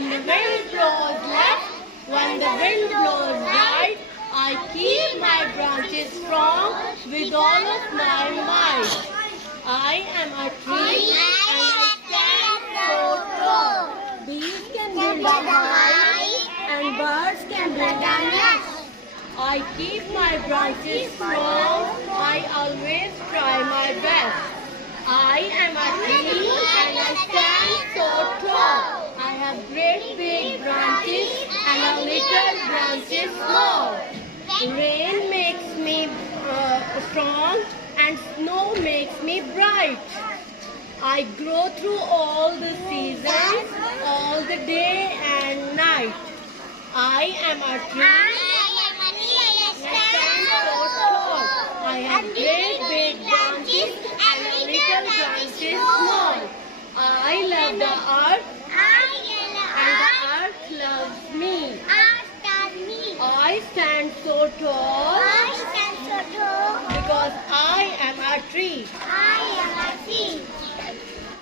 When the wind blows left, when the wind blows right, I keep my branches strong with all of my might. I am a tree and I stand so tall. Bees can build a hive and birds can build a nest. I keep my branches strong, I always try my best. I am a tree and I stand so tall. I have great big branches and a little branches small. Rain makes me strong and snow makes me bright. I grow through all the seasons, all the day and night. I am a tree. I have great big branches and a little branches small. I love the earth and the earth loves me. I stand so tall because I am a tree.